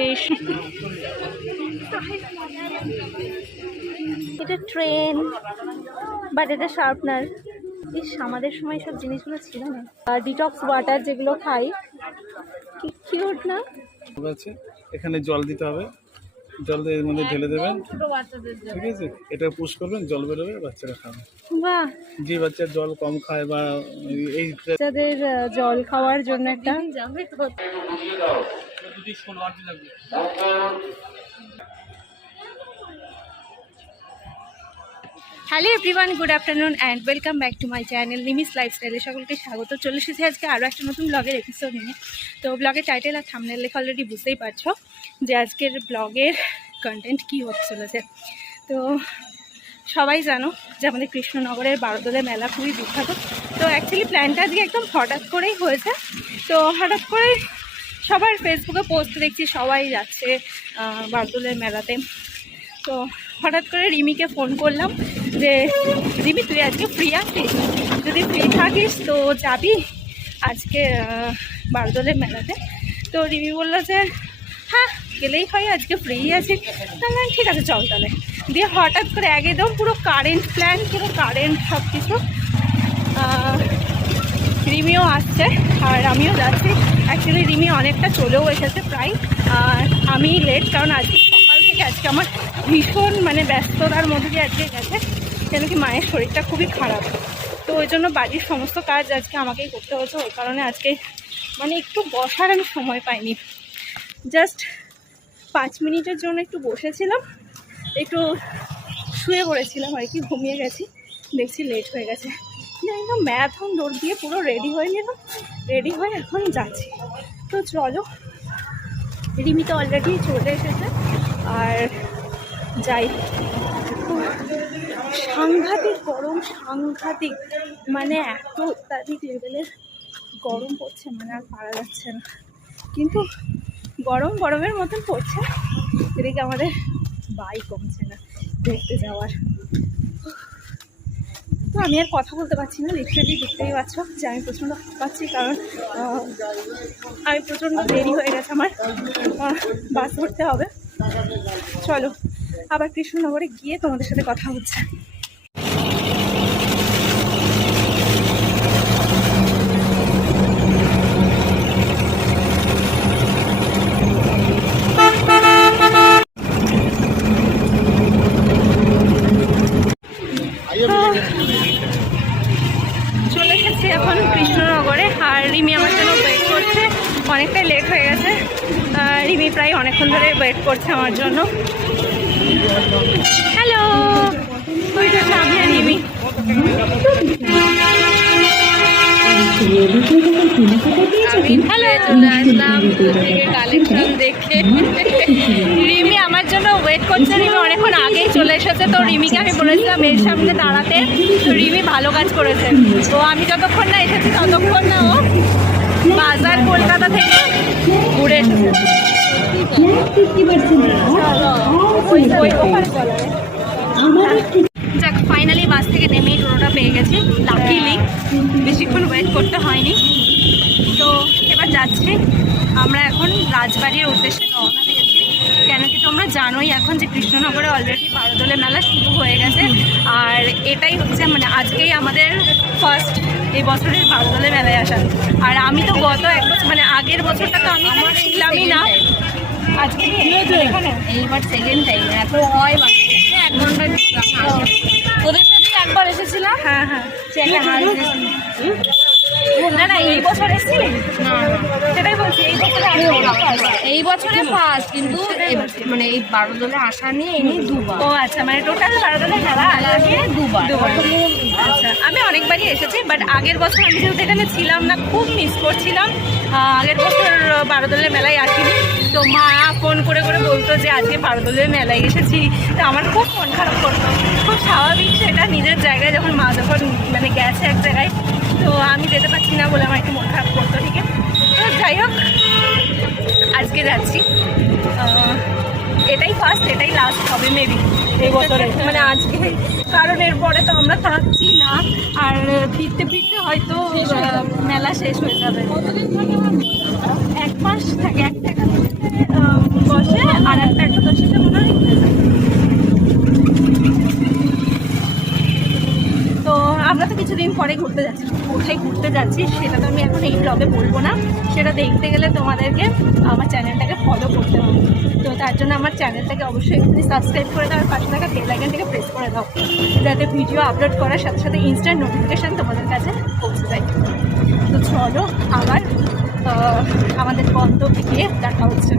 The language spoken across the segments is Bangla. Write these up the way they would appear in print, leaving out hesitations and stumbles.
বেশ। এটা ট্রেন, বাট এটা শার্পনার। বেশ, আমাদের সময় সব জিনিসগুলো ছিল না। আর ডিটক্স ওয়াটার যেগুলো খাই, কি কিউট না? এখানে জল দিতে হবে, জল দিয়ে এর মধ্যে ঢেলে দেবেন, ঠিক আছে? এটা পুশ করবেন, জল বেরোবে, বাচ্চারা খাবে। বাহ, যে বাচ্চা জল কম খায় বা এই বাচ্চাদের জল খাওয়ার জন্য একটা। Hello everyone, good afternoon and welcome back to my channel Nimis লাইফস্টাইলে সকলকে স্বাগত। চলে এসেছি আজকে আরও একটা নতুন ব্লগের এপিসোড নিয়ে। তো ব্লগের টাইটেল আর থাম্বনেল লেখা অলরেডি বুঝতেই পারছো যে আজকের ব্লগের কন্টেন্ট কী হতে চলেছে। তো সবাই জানো যে আমাদের কৃষ্ণনগরের বারোদোলে মেলা খুবই বিখ্যাত। তো অ্যাকচুয়ালি প্ল্যানটা আজকে একদম হঠাৎ করেই হয়েছে। তো হঠাৎ করে সবার ফেসবুকে পোস্ট দেখছি সবাই যাচ্ছে বারোদোলের মেলাতে। তো হঠাৎ করে রিমিকে ফোন করলাম যে রিমি তুই আজকে ফ্রি আছিস? যদি ফ্রি থাকিস তো যাবি আজকে বারোদোলের মেলাতে? তো রিমি বললো যে হ্যাঁ গেলেই হয়, আজকে ফ্রি আছি। তাহলে ঠিক আছে চল তাহলে। দিয়ে হঠাৎ করে একদম পুরো কারেন্ট প্ল্যান, পুরো কারেন্ট সব কিছু। রিমিও আসছে আর আমিও যাচ্ছি। অ্যাকচুয়ালি রিমি অনেকটা চলেও এসেছে প্রায়, আর আমি লেট, কারণ আজকে সকাল থেকে আজকে আমার ভীষণ ব্যস্ততার মধ্যে দিয়ে আজকে গেছে, কেন কি মায়ের শরীরটা খুবই খারাপ। তো ওই জন্য বাড়ির সমস্ত কাজ আজকে আমাকেই করতে হচ্ছে। ওই কারণে আজকে একটু বসার আমি সময় পাইনি। জাস্ট 5 মিনিটের জন্য একটু বসেছিলাম, একটু শুয়ে পড়েছিলাম আর কি, ঘুমিয়ে গেছি। দেখছি লেট হয়ে গেছে। একদম ম্যারাথন দৌড় দিয়ে পুরো রেডি হয়ে নিলাম, রেডি হয়ে এখন যাচ্ছি। তো চলো, রিমি তো অলরেডি চলে এসেছে আর যাই। সাংঘাতিক গরম, সাংঘাতিক এত অত্যাধিক লেভেলের গরম পড়ছে, আর পারা যাচ্ছে না। কিন্তু গরমের মতন পড়ছে, এদিকে আমাদের বাই কমছে না দেখতে যাওয়ার। তো আমি আর কথা বলতে পারছি না, লিটারালি দেখতেই পাচ্ছ যে আমি প্রচণ্ড পাচ্ছি, কারণ আমি প্রচণ্ড দেরি হয়ে গেছে, আমার বাস ধরতে হবে। চলো আবার কৃষ্ণনগরে গিয়ে তোমাদের সাথে কথা হচ্ছে। চলে এসেছি এখন কৃষ্ণনগরে, আর রিমি আমার জন্য ওয়েট করছে। অনেকটাই লেট হয়ে গেছে, রিমি প্রায় অনেকক্ষণ ধরে ওয়েট করছে আমার জন্য। হ্যালো, ওই তো সামনে রিমি। হ্যালো, চলে আসলাম কালেকশন দেখে। রিমি আমার জন্য ওয়েট করছে, রিমি অনেকক্ষণ আগেই চলে এসেছে। তো রিমিকে আমি বলেছিলাম এর সামনে দাঁড়াতে, তো রিমি ভালো কাজ করেছে। তো আমি যতক্ষণ না এসেছি ততক্ষণ না ও বাজার কলকাতা থেকে ঘুরে এসেছে। যাক, ফাইনালি বাস থেকে নেমেই টোটোটা পেয়ে গেছি, লাকিলি বেশিক্ষণ ওয়েট করতে হয়নি। তো এবার যাচ্ছি আমরা এখন রাজবাড়ির উদ্দেশ্যে রওনা দিয়েছি। কেন কি তোমরা জানোই এখন যে কৃষ্ণনগরে অলরেডি বারোদোলে মেলা শুরু হয়ে গেছে, আর এটাই হচ্ছে আজকেই আমাদের ফার্স্ট এই বছরের বারোদোলে মেলায় আসা। আর আমি তো গত এক বছর আগের বছরটা তো আমি ছিলামই না, আজকে এখানে এইবার সেকেন্ড টাইম। এত হয় 1 ঘন্টা ওদের সাথে একবার এসেছিলাম। হ্যাঁ হ্যাঁ, না এই বছর এসেছিলি? না সেটাই বলছি, এই বছরে ফার্স্ট, কিন্তু এই বারোদোলে আসা নিয়ে এনে 2 বার। ও আচ্ছা, টোটাল বারোদোলে মেলা নিয়ে 2 বার। আচ্ছা, আমি অনেকবারই এসেছি, বাট আগের বছর আমি যেহেতু এখানে ছিলাম না, খুব মিস করছিলাম। আগের বছর বারোদোলের মেলায় আসিনি। তো মা ফোন করে করে বলতো যে আজকে বারোদোলের মেলায় এসেছি। তো আমার খুব মন খারাপ করতো, খুব স্বাভাবিক সেটা, নিজের জায়গায় যখন মা যখন গেছে এক জায়গায়, তো আমি যেতে পারছি না বলে আমার একটু মন খারাপ করতো। ঠিক আছে, তো যাই হোক আজকে যাচ্ছি। এটাই ফার্স্ট, এটাই লাস্ট হবে মেবি এই বছরে, আজকে, কারণ এরপরে তো আমরা থাকছি না, আর ফিরতে ফিরতে হয়তো মেলা শেষ হয়ে যাবে। 1 মাস থাকে, 1 টাকা ঘুরতে যাচ্ছি। কোথায় ঘুরতে যাচ্ছি সেটা তো আমি এখন এই ব্লগে বলবো না, সেটা দেখতে গেলে তোমাদেরকে আমার চ্যানেলটাকে ফলো করতে হবে। তো তার জন্য আমার চ্যানেলটাকে অবশ্যই এক্ষুনি সাবস্ক্রাইব করে দাও আর পাশে থাকা বেল আইকনটাকে প্রেস করে দাও, যাতে ভিডিও আপলোড করার সাথে সাথে ইনস্ট্যান্ট নোটিফিকেশান তোমাদের কাছে পৌঁছে যায়। তো চলো আবার আমাদের গন্তব্যে গিয়ে দেখা হচ্ছে।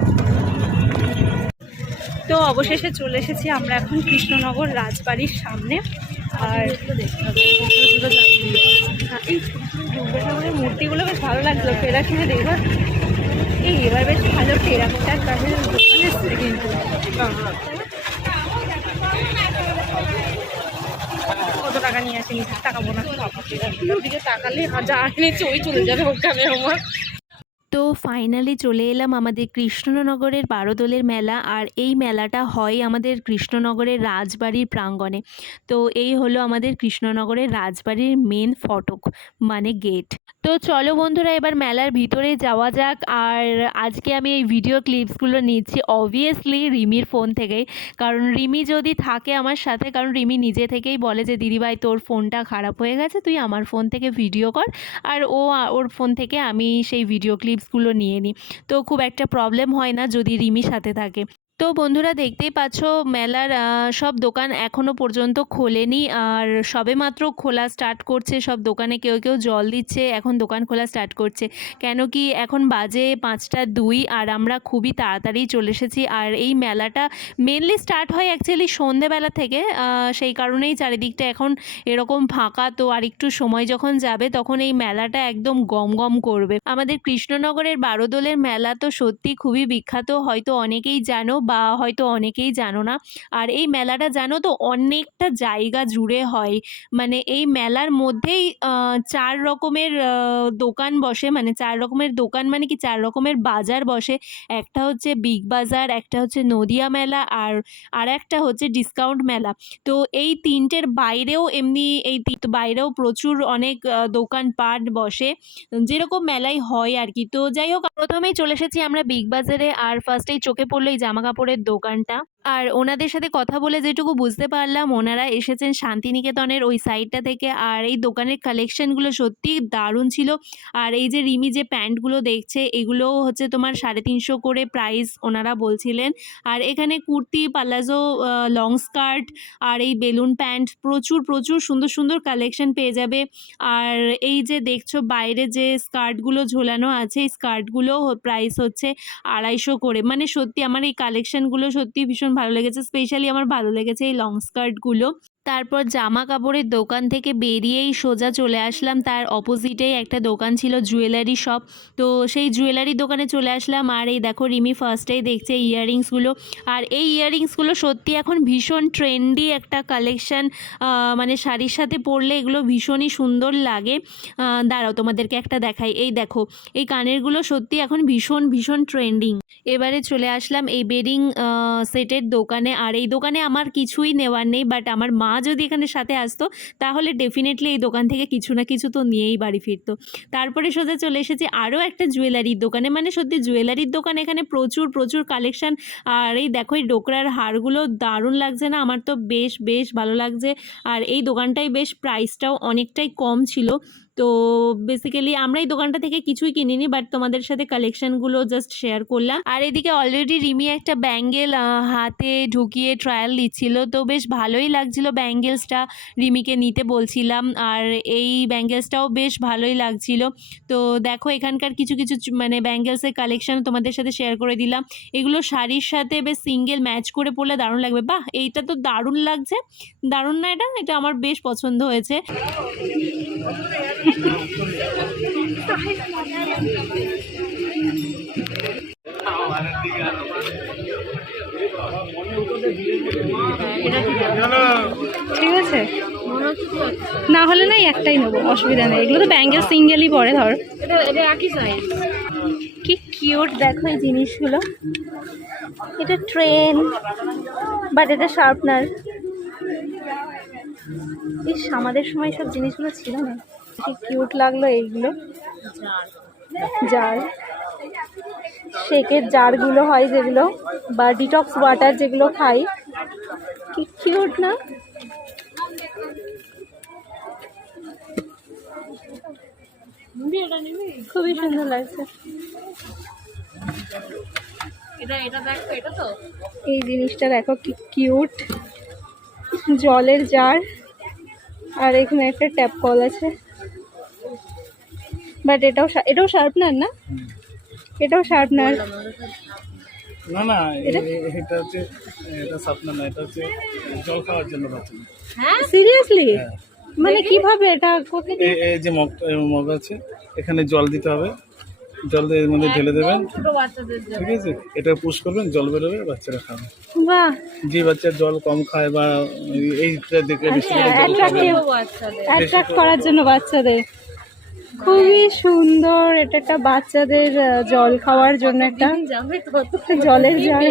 তো অবশেষে চলে এসেছি আমরা এখন কৃষ্ণনগর রাজবাড়ির সামনে। আর এই দুর্গা ঠাকুরের মূর্তিগুলো বেশ ভালো লাগলো ফেরার সময় দেখবো। এবার বেশ ভালো টেরাকোটার কাজের দোকান এসছে কিন্তু। কত টাকা নিয়ে আসেনি, টাকাবো না, ওদিকে তাকালে যা নিচ্ছে ওই চলে যাবে ওখানে আমার। তো ফাইনালি চলে এলাম আমাদের কৃষ্ণনগরের বারোদোলের মেলা। আর এই মেলাটা হয় আমাদের কৃষ্ণনগরের রাজবাড়ির প্রাঙ্গণে। তো এই হলো আমাদের কৃষ্ণনগরের রাজবাড়ির মেন ফটক মানে গেট। তো চলো বন্ধুরা এবার মেলার ভিতরে যাওয়া যাক। আর আজকে আমি এই ভিডিও ক্লিপসগুলো নিচ্ছি অবভিয়াসলি রিমির ফোন থেকেই, কারণ রিমি যদি থাকে আমার সাথে, কারণ রিমি নিজে থেকেই বলে যে দিদিভাই তোর ফোনটা খারাপ হয়ে গেছে, তুই আমার ফোন থেকে ভিডিও কর। আর ওর ফোন থেকে আমি সেই ভিডিও ক্লিপসগুলো নিয়ে নিই। তো খুব একটা প্রবলেম হয় না যদি রিমির সাথে থাকে। তো বন্ধুরা দেখতেই পাচ্ছ মেলার সব দোকান এখনও পর্যন্ত খোলেনি, আর সবেমাত্র খোলা স্টার্ট করছে। সব দোকানে কেউ কেউ জল দিচ্ছে, এখন দোকান খোলা স্টার্ট করছে। কেন কি এখন বাজে 5টা 2 আর আমরা খুবই তাড়াতাড়ি চলে এসেছি। আর এই মেলাটা মেনলি স্টার্ট হয় অ্যাকচুয়ালি সন্ধেবেলা থেকে, সেই কারণেই চারিদিকটা এখন এরকম ফাঁকা। তো আর একটু সময় যখন যাবে তখন এই মেলাটা একদম গম গম করবে। আমাদের কৃষ্ণনগরের বারোদোলের মেলা তো সত্যি খুবই বিখ্যাত, হয়তো অনেকেই জানো বা হয়তো অনেকেই জানো না। আর এই মেলাটা জানো তো অনেকটা জায়গা জুড়ে হয়, মানে এই মেলার মধ্যেই 4 রকমের দোকান বসে। মানে 4 রকমের দোকান মানে কি 4 রকমের বাজার বসে। একটা হচ্ছে বিগ বাজার, একটা হচ্ছে নদিয়া মেলা, আর একটা হচ্ছে ডিসকাউন্ট মেলা। তো এই 3টের বাইরেও এমনি বাইরেও প্রচুর অনেক দোকানপাট বসে, যেরকম মেলায় হয় আর কি। তো যাই হোক প্রথমেই চলে এসেছি আমরা বিগ বাজারে। আর ফার্স্টেই চোখে পড়লো এই জামা কাপড়ের দোকানটা। আর ওনাদের সাথে কথা বলে যেটুকু বুঝতে পারলাম ওনারা এসেছেন শান্তিনিকেতনের ওই সাইডটা থেকে। আর এই দোকানের কালেকশনগুলো সত্যি দারুণ ছিল। আর এই যে রিমি যে প্যান্টগুলো দেখছে এগুলো হচ্ছে তোমার 350 করে প্রাইস ওনারা বলছিলেন। আর এখানে কুর্তি, পালাজো, লং স্কার্ট আর এই বেলুন প্যান্ট প্রচুর প্রচুর সুন্দর সুন্দর কালেকশন পেয়ে যাবে। আর এই যে দেখছো বাইরে যে স্কার্টগুলো ঝোলানো আছে এই স্কার্টগুলো প্রাইস হচ্ছে 250 করে। মানে সত্যি আমার এই কালেকশনগুলো সত্যি ভীষণ ভালো লেগেছে, স্পেশালি আমার ভালো লেগেছে এই লং স্কার্টগুলো। তারপর জামা কাপড়ের দোকান থেকে বেরিয়েই সোজা চলে আসলাম, তার অপোজিটেই একটা দোকান ছিল জুয়েলারি শপ। তো সেই জুয়েলারি দোকানে চলে আসলাম। আর এই দেখো রিমি ফার্স্টেই দেখছে ইয়াররিংসগুলো। আর এই ইয়াররিংসগুলো সত্যি এখন ভীষণ ট্রেন্ডি একটা কালেকশান, মানে শাড়ির সাথে পরলে এগুলো ভীষণই সুন্দর লাগে। দাঁড়াও তোমাদেরকে একটা দেখাই, এই দেখো এই কানেরগুলো সত্যি এখন ভীষণ ভীষণ ট্রেন্ডিং। এবারে চলে আসলাম এই বেডিং সেটের দোকানে। আর এই দোকানে আমার কিছুই নেওয়ার নেই, বাট আমার মা যদি এখানে সাথে আসতো তাহলে ডেফিনেটলি এই দোকান থেকে কিছু না কিছু তো নিয়েই বাড়ি ফিরতো। তারপরে সোজা চলে এসেছি আরও একটা জুয়েলারির দোকানে। মানে সত্যি জুয়েলারির দোকান এখানে প্রচুর প্রচুর কালেকশান। আর এই দেখো এই ডোকরার হারগুলো দারুণ লাগছে না, আমার তো বেশ বেশ ভালো লাগছে। আর এই দোকানটাই বেশ প্রাইসটাও অনেকটাই কম ছিল। তো বেসিক্যালি আমরা এই দোকানটা থেকে কিছুই কিনিনি, বাট তোমাদের সাথে কালেকশানগুলো জাস্ট শেয়ার করলাম। আর এদিকে অলরেডি রিমি একটা ব্যাঙ্গেল হাতে ঢুকিয়ে ট্রায়াল দিচ্ছিল, তো বেশ ভালোই লাগছিল ব্যাঙ্গেলসটা, রিমিকে নিতে বলছিলাম। আর এই ব্যাঙ্গেলসটাও বেশ ভালোই লাগছিল। তো দেখো এখানকার কিছু কিছু মানে ব্যাঙ্গেলসের কালেকশান তোমাদের সাথে শেয়ার করে দিলাম। এগুলো শাড়ির সাথে বেশ সিঙ্গেল ম্যাচ করে পরলে দারুণ লাগবে। বাহ, এইটা তো দারুণ লাগছে, দারুণ না? এটা আমার বেশ পছন্দ হয়েছে। ঠিক আছে, না হলে নাই একটাই নেবো, অসুবিধা নেই। এগুলো তো ব্যাঙ্গেল সিঙ্গেলই পড়ে, ধর এটা একই সাইজ। কি কিউট দেখো এই জিনিসগুলো। এটা ট্রেন, বাট এটা শার্পনার। ইস, আমাদের সময় সব জিনিসগুলো ছিল না। কি কিউট লাগলো এইগুলো। জার, শেকের জারগুলো হয় যেগুলো, বা ডিটক্স ওয়াটার যেগুলো খাই, কি কিউট না? খুবই সুন্দর লাগছে। এই জিনিসটা দেখো কি কিউট, জলের জার, আর এখানে একটা ট্যাপ কল আছে, বাট এটাও শার্পনার না, এটাও শার্পনার না না, এটা হচ্ছে, এটা সাপনা না, এটা হচ্ছে জল খাওয়ার জন্য বাচ্চাদের। সিরিয়াসলি? হ্যাঁ। মানে কিভাবে এটা কোথায়? এই যে মগ আছে, এখানে জল দিতে হবে, জল দিয়ে এর মধ্যে ঢেলে দেবেন, ঠিক আছে? এটা পুশ করবেন, জল বেরোবে, বাচ্চারা খাবে। বাহ, যে বাচ্চা জল কম খায় বা এইটা দেখে বেশি করে জল খাবে, অ্যাট্রাক্ট করার জন্য বাচ্চাদের। খুবই সুন্দর, এটা একটা বাচ্চাদের জল খাওয়ার জন্য একটা জলের জার।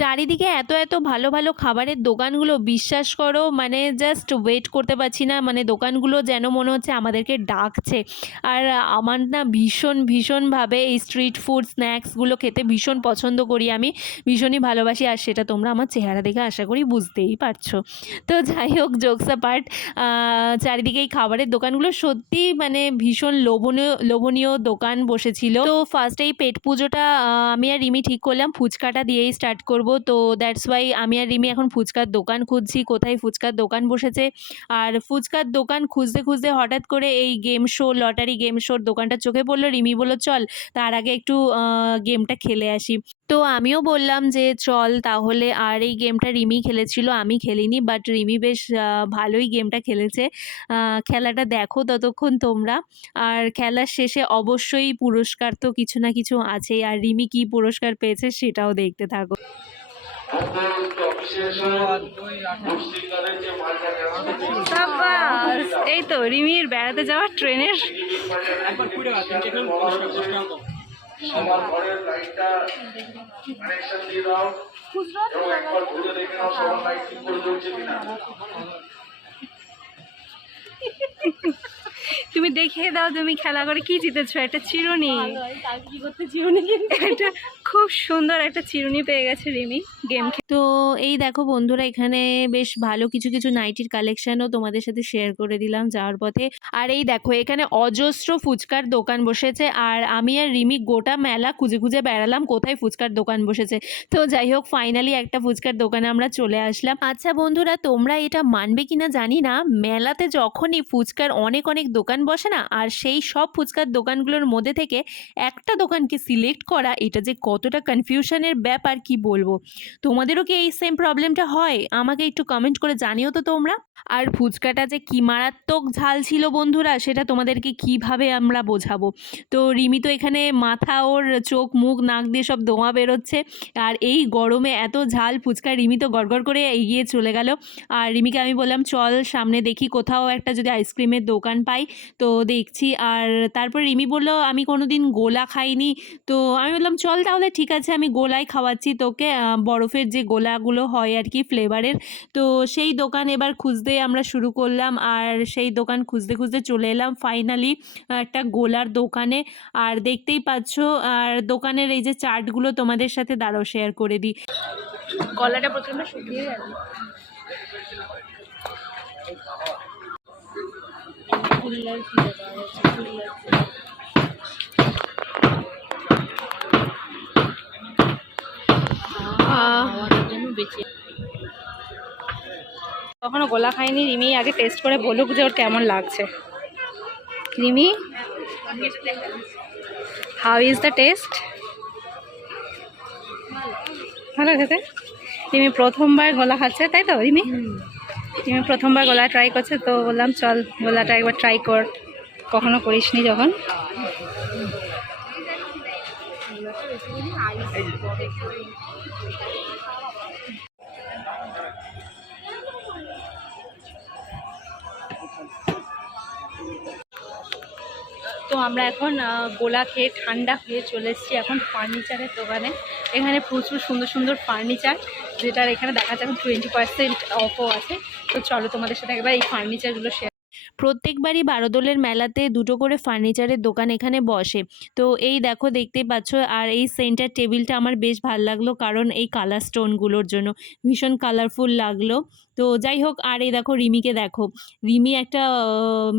চারিদিকে এত এত ভালো ভালো খাবারের দোকানগুলো, বিশ্বাস করো মানে জাস্ট ওয়েট করতে পারছি না, মানে দোকানগুলো যেন মনে হচ্ছে আমাদেরকে ডাকছে। আর আমার না ভীষণভাবে এই স্ট্রিট ফুড স্ন্যাক্সগুলো খেতে ভীষণ পছন্দ করি, আমি ভীষণই ভালোবাসি, আর সেটা তোমরা আমার চেহারা দেখে আশা করি বুঝতেই পারছো। তো যাই হোক, জোকস অ্যাপার্ট, চারিদিকে এই খাবারের দোকানগুলো সত্যি মানে ভীষণ লোভনীয় দোকান বসেছিল। তো ফার্স্ট এই পেট পুজোটা আমি আর রিমি ঠিক করলাম ফুচকাটা দিয়েই স্টার্ট করব। তো দ্যাটস ওয়াই আমি আর রিমি এখন ফুচকার দোকান খুঁজছি, কোথায় ফুচকার দোকান বসেছে। আর ফুচকার দোকান খুঁজতে খুঁজতে হঠাৎ করে এই লটারি গেম শোর দোকানটা চোখে পড়লো। রিমি বললো চল তার আগে একটু গেমটা খেলে আসি। তো আমিও বললাম যে চল তাহলে। আর এই গেমটা রিমি খেলেছিল, আমি খেলিনি, বাট রিমি বেশ ভালোই গেমটা খেলেছে। খেলাটা দেখো ততক্ষণ তোমরা। আর খেলার শেষে অবশ্যই পুরস্কার তো কিছু না কিছু আছেই, আর রিমি কি পুরস্কার পেয়েছে সেটাও দেখতে থাকো। এই তো রিমির বেড়াতে যাওয়ার ট্রেনের আমার ঘরের লাইটটা কানেকশন দিয়ে দাও এবং একবার ঘুরে দেখে নাও সবার লাইট ঠিক করে জ্বলছে কিনা। তুমি দেখিয়ে দাও তুমি খেলা করে কি জিতেছো, একটা চিরুনি। এটা খুব সুন্দর একটা চিরুনি পেয়ে গেছে রিমি গেম। তো এই দেখো বন্ধুরা, এখানে বেশ ভালো কিছু কিছু নাইটির কালেকশনও তোমাদের সাথে শেয়ার করে দিলাম যাওয়ার পথে। আর এই দেখো এখানে অজস্র ফুচকার দোকান বসেছে, আর আমি আর রিমি গোটা মেলা খুঁজে খুঁজে বেড়ালাম কোথায় ফুচকার দোকান বসেছে। তো যাই হোক, ফাইনালি একটা ফুচকার দোকানে আমরা চলে আসলাম। আচ্ছা বন্ধুরা, তোমরা এটা মানবে কিনা জানি না, মেলাতে যখনই ফুচকার অনেক অনেক দোকান বসে না, আর সেই সব ফুচকার দোকানগুলোর মধ্যে থেকে একটা দোকানকে সিলেক্ট করা, এটা যে কতটা কনফিউশনের ব্যাপার কি বলবো। তোমাদেরও কি এই সেম প্রবলেমটা হয়? আমাকে একটু কমেন্ট করে জানিও তো তোমরা। আর ফুচকাটা যে কি মারাত্মক ঝাল ছিল বন্ধুরা, সেটা তোমাদেরকে কিভাবে আমরা বোঝাবো। তো রিমি তো এখানে মাথা, ওর চোখ মুখ নাক দিয়ে সব ধোঁয়া বেরোচ্ছে, আর এই গরমে এত ঝাল ফুচকা, রিমি তো গড়গড় করে এগিয়ে চলে গেল। আর রিমিকে আমি বললাম চল সামনে দেখি কোথাও একটা যদি আইসক্রিমের দোকান পাই। তো দেখছি, আর তারপর রিমি বলল আমি কোনোদিন গোলা খাইনি। তো আমি বললাম চল তাহলে ঠিক আছে, আমি গোলাই খাওয়াচ্ছি তোকে, বরফের যে গোলাগুলো হয় আর কি ফ্লেভারের। তো সেই দোকান এবার খুঁজতে আমরা শুরু করলাম, আর সেই দোকান খুঁজতে খুঁজতে চলে এলাম ফাইনালি একটা গোলার দোকানে। আর দেখতেই পাচ্ছ, আর দোকানের এই যে চার্টগুলো তোমাদের সাথে দাঁড়াও শেয়ার করে দিই। গলাটা প্রচন্ড শুকিয়ে গেল। কখনো গোলা খাইনি, রিমি আগে টেস্ট করে বলুক যে ওর কেমন লাগছে। Rimi, how is the test? ভালো খেতে? রিমি প্রথমবার গোলা খাচ্ছে তাই তো রিমি? রিমি প্রথমবার গোলা ট্রাই করছে, তো বললাম চল গোলাটা একবার ট্রাই কর, কখনো করিসনি যখন। তো আমরা এখন গোলা খেয়ে ঠান্ডা হয়ে চলে এসেছি এখন ফার্নিচারের দোকানে। এখানে প্রচুর সুন্দর সুন্দর ফার্নিচার, যেটার এখানে দেখা যাচ্ছে এখন 20% অফও আছে। তো চলো তোমাদের সাথে একবার এই ফার্নিচারগুলো শেয়ার। প্রত্যেকবারই বারোদোলের মেলাতে দুটো করে ফার্নিচারের দোকান এখানে বসে। তো এই দেখো দেখতেই পাচ্ছ, আর এই সেন্টার টেবিলটা আমার বেশ ভালো লাগলো কারণ এই কালার স্টোনগুলোর জন্য ভীষণ কালারফুল লাগলো। তো যাই হোক, আর এই দেখো রিমিকে দেখো, রিমি একটা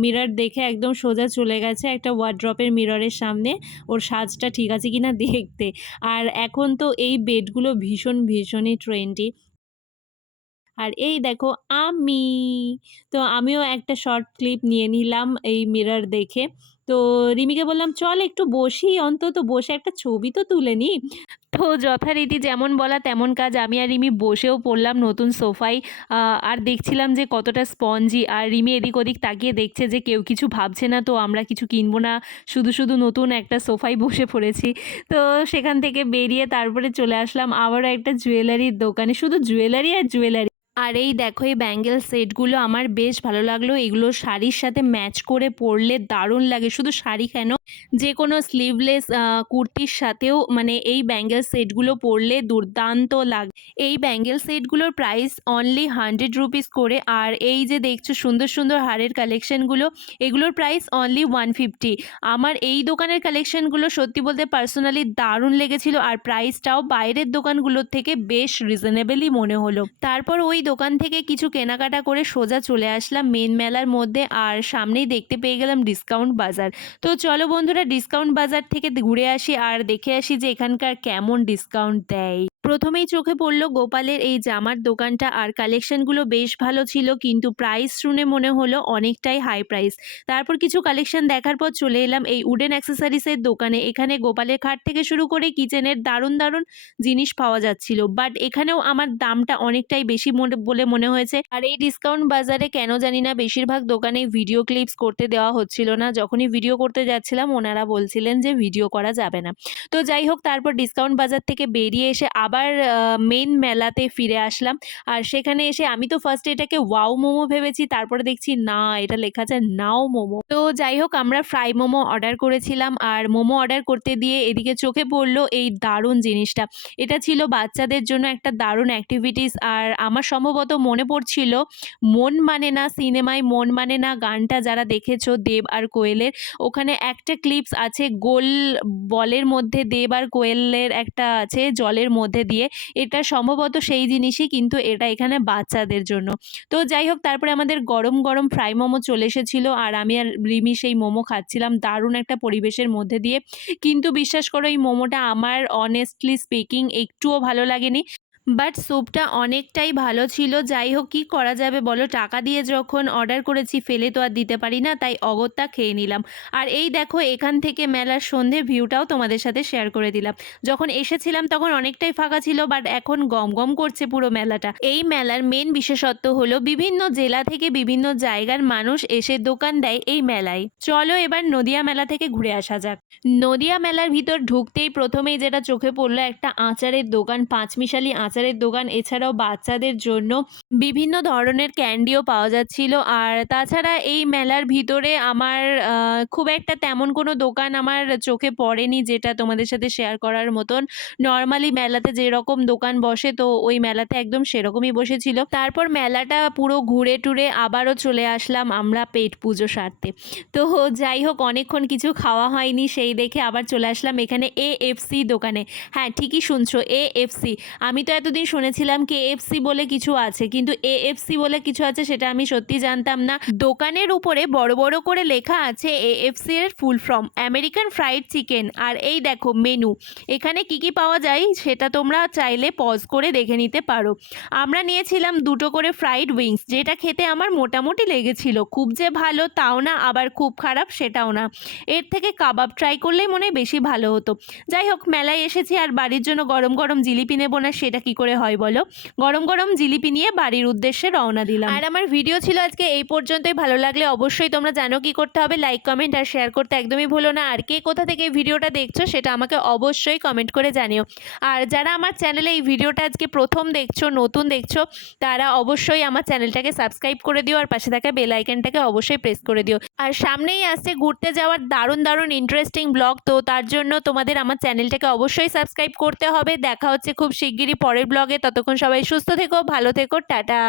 মিরর দেখে একদম সোজা চলে গেছে একটা ওয়ার্ড্রপের মিররের সামনে ওর সাজটা ঠিক আছে কিনা দেখতে। আর এখন তো এই বেডগুলো ভীষণই ট্রেন্ডি। আর এই দেখো আমি, তো আমিও একটা শর্ট ক্লিপ নিয়ে নিলাম এই মিরর দেখে। তো রিমিকে বললাম চল একটু বসি, অন্তত বসে একটা ছবি তো তুলে নিই। তো যথারীতি যেমন বলা তেমন কাজ, আমি আর রিমি বসেও পড়লাম নতুন সোফায়। আর দেখছিলাম যে কতটা স্পঞ্জি, আর রিমি এদিক ওদিক তাকিয়ে দেখছে যে কেউ কিছু ভাবছে না, তো আমরা কিছু কিনবো না, শুধু নতুন একটা সোফায় বসে পড়েছি। তো সেখান থেকে বেরিয়ে তারপরে চলে আসলাম আবারও একটা জুয়েলারির দোকানে, শুধু জুয়েলারি আর জুয়েলারি। আর এই দেখো এই ব্যাঙ্গেল সেটগুলো আমার বেশ ভালো লাগলো, এগুলো শাড়ির সাথে ম্যাচ করে পরলে দারুণ লাগে। শুধু শাড়ি কেন, যে কোনো স্লিভলেস কুর্তির সাথেও মানে এই ব্যাঙ্গেল সেটগুলো পরলে দুর্দান্ত লাগে। এই ব্যাঙ্গেল সেটগুলোর প্রাইস অনলি 100 রুপিস করে। আর এই যে দেখছো সুন্দর হারের কালেকশনগুলো, এগুলোর প্রাইস অনলি 150। আমার এই দোকানের কালেকশনগুলো সত্যি বলতে পার্সোনালি দারুণ লেগেছিল, আর প্রাইসটাও বাইরের দোকানগুলোর থেকে বেশ রিজনেবলই মনে হলো। তারপর ওই দোকান থেকে কিছু কেনাকাটা করে সোজা চলে আসলাম মেন মেলার মধ্যে, আর সামনেই দেখতে পেয়ে গেলাম ডিসকাউন্ট বাজার। তো চলো বন্ধুরা ডিসকাউন্ট বাজার থেকে ঘুরে আসি আর দেখে আসি যে এখানকার কেমন ডিসকাউন্ট দেয়। প্রথমেই চোখে পড়লো গোপালের এই জামার দোকানটা, আর কালেকশনগুলো বেশ ভালো ছিল, কিন্তু প্রাইস শুনে মনে হলো অনেকটাই হাই প্রাইস। তারপর কিছু কালেকশন দেখার পর চলে এলাম এই উডেন অ্যাক্সেসরিজের দোকানে। এখানে গোপালের খাট থেকে শুরু করে কিচেনের দারুণ জিনিস পাওয়া যাচ্ছিল, বাট এখানেও আমার দামটা অনেকটাই বেশি বলে মনে হয়েছে। আর এই ডিসকাউন্ট বাজারে কেন জানি না বেশিরভাগ দোকানে ভিডিও ক্লিপস করতে দেওয়া হচ্ছিল না। যখনই ভিডিও করতে যাচ্ছিলাম ওনারা বলছিলেন যে ভিডিও করা যাবে না। তো যাই হোক, তারপর ডিসকাউন্ট বাজার থেকে বেরিয়ে এসে আবার মেইন মেলাতে ফিরে আসলাম। আর সেখানে এসে আমি তো ফার্স্টে এটাকে ওয়াও মোমো ভেবেছি, তারপরে দেখছি না, এটা লেখা আছে নাও মোমো। তো যাই হোক, আমরা ফ্রাই মোমো অর্ডার করেছিলাম, আর মোমো অর্ডার করতে দিয়ে এদিকে চোখে পড়লো এই দারুণ জিনিসটা। এটা ছিল বাচ্চাদের জন্য একটা দারুণ অ্যাক্টিভিটিস। আর আমার সম্ভবত মনে পড়ছিল মন মানে না সিনেমায় মন মানে না গানটা যারা দেখেছো দেব আর কোয়েলের, ওখানে একটা ক্লিপস আছে গোল বলের মধ্যে দেব আর কোয়েলের একটা আছে জলের মধ্যে দিয়ে, এটা সম্ভবত সেই জিনিসই, কিন্তু এটা এখানে বাচ্চাদের জন্য। তো যাই হোক, তারপরে আমাদের গরম ফ্রাই মোমো চলে এসেছিলো, আর আমি আর রিমি সেই মোমো খাচ্ছিলাম দারুণ একটা পরিবেশের মধ্যে দিয়ে। কিন্তু বিশ্বাস করো এই মোমোটা আমার অনেস্টলি স্পিকিং একটুও ভালো লাগেনি, বাট স্যুপটা অনেকটাই ভালো ছিল। যাই হোক, কী করা যাবে বলো, টাকা দিয়ে যখন অর্ডার করেছি ফেলে তো আর দিতে পারি না, তাই অগত্যা খেয়ে নিলাম। আর এই দেখো এখান থেকে মেলার সন্ধ্যের ভিউটাও তোমাদের সাথে শেয়ার করে দিলাম। যখন এসেছিলাম তখন অনেকটাই ফাঁকা ছিল, বাট এখন গম করছে পুরো মেলাটা। এই মেলার মেন বিশেষত্ব হলো বিভিন্ন জেলা থেকে বিভিন্ন জায়গার মানুষ এসে দোকান দেয় এই মেলায়। চলো এবার নদিয়া মেলা থেকে ঘুরে আসা যাক। নদিয়া মেলার ভিতর ঢুকতেই প্রথমেই যেটা চোখে পড়লো একটা আচারের দোকান, পাঁচমিশালি আচারের দোকান। এছাড়াও বাচ্চাদের জন্য বিভিন্ন ধরনের ক্যান্ডিও পাওয়া যাচ্ছিল। আর তাছাড়া এই মেলার ভিতরে আমার খুব একটা তেমন কোনো দোকান আমার চোখে পড়েনি যেটা তোমাদের সাথে শেয়ার করার মতন। নর্মালি মেলাতে যেরকম দোকান বসে, তো ওই মেলাতে একদম সেরকমই বসেছিল। তারপর মেলাটা পুরো ঘুরে টুরে আবারও চলে আসলাম আমরা পেট পুজো সারতে। তো যাই হোক, অনেকক্ষণ কিছু খাওয়া হয়নি, সেই দেখে আবার চলে আসলাম এখানে AFC দোকানে। হ্যাঁ ঠিকই শুনছো, AFC। আমি তো এতদিন শুনেছিলাম KFC বলে কিছু আছে, কিন্তু AFC বলে কিছু আছে সেটা আমি সত্যি জানতাম না। দোকানের উপরে বড় করে লেখা আছে AFC এর full form American fried chicken. আর এই দেখো মেনু, এখানে কি পাওয়া যায় সেটা তোমরা চাইলে পজ করে দেখে নিতে পারো। আমরা নিয়েছিলাম দুটো করে ফ্রাইড উইংস, যেটা খেতে আমার মোটামুটি লেগেছিল। খুব যে ভালো তাও না, আবার খুব খারাপ সেটাও না। এর থেকে কাবাব ট্রাই করলেই মনে হয় বেশি ভালো হতো। যাই হোক, মেলায় এসেছি আর বাড়ির জন্য গরম জিলিপি নেবো না সেটা কি করে হয় বলো। গরম জিলিপি নিয়ে বাড়ির উদ্দেশ্যে রওনা দিলাম। আর আমার ভিডিও ছিল আজকে এই পর্যন্তই। ভালো লাগলে অবশ্যই তোমরা জানো কি করতে হবে, লাইক কমেন্ট আর শেয়ার করতে একদমই ভুলো না। আর কে কোথা থেকে এই ভিডিওটা দেখছো সেটা আমাকে অবশ্যই কমেন্ট করে জানিও। আর যারা আমার চ্যানেলে এই ভিডিওটা আজকে প্রথম দেখছো, নতুন দেখছো, তারা অবশ্যই আমার চ্যানেলটাকে সাবস্ক্রাইব করে দিও, আর পাশে থাকা বেল আইকনটাকে অবশ্যই প্রেস করে দিও। আর সামনেই আসছে ঘুরতে যাওয়ার দারুণ ইন্টারেস্টিং ব্লগ, তো তার জন্য তোমাদের আমার চ্যানেলটাকে অবশ্যই সাবস্ক্রাইব করতে হবে। দেখা হচ্ছে খুব শিগগিরই পরের ব্লগে। ততক্ষণ সবাই সুস্থ থেকো, ভালো থেকো, টাটা।